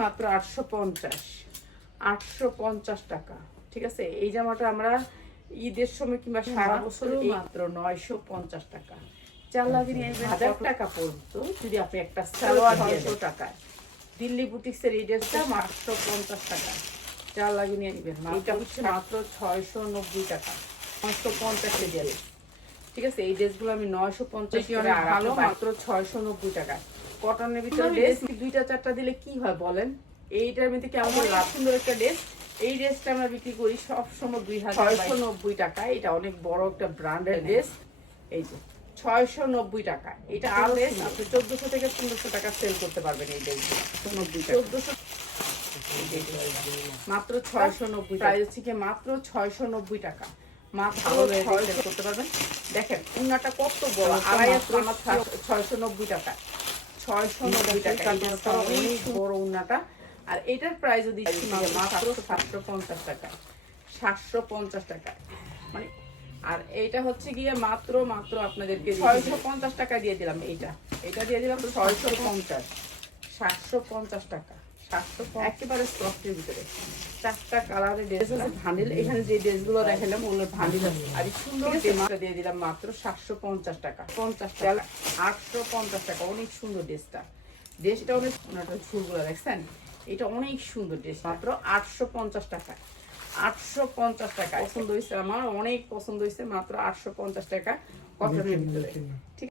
মাত্র আটশো পঞ্চাশ। আটশো পঞ্চাশ টাকা। ঠিক আছে? এই জামাটা আমরা ঈদের সময় কিংবা সারা বছর মাত্র নয়শো পঞ্চাশ টাকা। চার লাগিয়ে নিয়ে আসবেন হাজার টাকা পর্যন্ত যদি আপনি একটা সালোয়ার ছয়শো টাকায়। দিল্লি বুটিক্সের এই ড্রেসটা আটশো পঞ্চাশ টাকা। চার লাগিয়ে নিয়ে নেবেন। এটা হচ্ছে মাত্র ছয়শো নব্বই টাকা। পাঁচশো পঞ্চাশে ড্রেস ঠিক আছে? এই ড্রেসগুলো আমি নয়শো পঞ্চাশ ভালো মাত্র ছয়শো নব্বই টাকা কটনের ভিতরে ড্রেস দুইটা চারটা দিলে কি হয় বলেন? এইটার মধ্যে কেমন লাভ সুন্দর একটা ড্রেস এই ড্রেসটা আমরা বিক্রি করি সব সময় দুই হাজার ছয়শো নব্বই টাকা। এটা অনেক বড় একটা ব্র্যান্ডের ড্রেস এই যে ছয়শো নব্বই টাকা। এটা আরও আপনি চোদ্দশো থেকে পনেরোশো টাকা সেল করতে পারবেন এই ড্রেসগুলো নব্বই চোদ্দশো মাত্র ছয়শো নব্বই প্রাইস হচ্ছে কি মাত্র ছয়শো নব্বই টাকা। মাত্র ছয়শো করতে পারবেন। দেখেন উন্নাটা কত বড়। আড়াই ছয়শো নব্বই টাকা। ছয়শো নব্বই টাকা অনেক বড় উন্নাটা। আর এটার প্রাইস দিচ্ছি মাত্র সাতশো পঞ্চাশ টাকা। সাতশো পঞ্চাশ টাকা মানে আর এইটা হচ্ছে গিয়ে মাত্র মাত্র আপনাদেরকে ছয়শো পঞ্চাশ টাকা দিয়ে দিলাম এইটা। এটা দিয়ে দিলাম ছয়শো পঞ্চাশ। সাতশো পঞ্চাশ টাকা। একেবারে সফটের ভিতরে। চারটা কালারের ড্রেস আছে। ভান্ডিল এখানে যে ড্রেসগুলো দেখালাম ওগুলো ভান্ডিল আছে। আর সুন্দর দিয়ে দিলাম মাত্র সাতশো পঞ্চাশ টাকা। পঞ্চাশ টাকা। আটশো পঞ্চাশ টাকা। অনেক সুন্দর ড্রেসটা ড্রেসটা অনেক ওনাটা ঝুলগুলো দেখছেন? এটা অনেক সুন্দর ড্রেস মাত্র আটশো পঞ্চাশ টাকা। আটশো পঞ্চাশ টাকা। পছন্দ হয়েছে আমার অনেক পছন্দ হয়েছে। মাত্র আটশো পঞ্চাশ টাকা। কটনের ভিতরে। ঠিক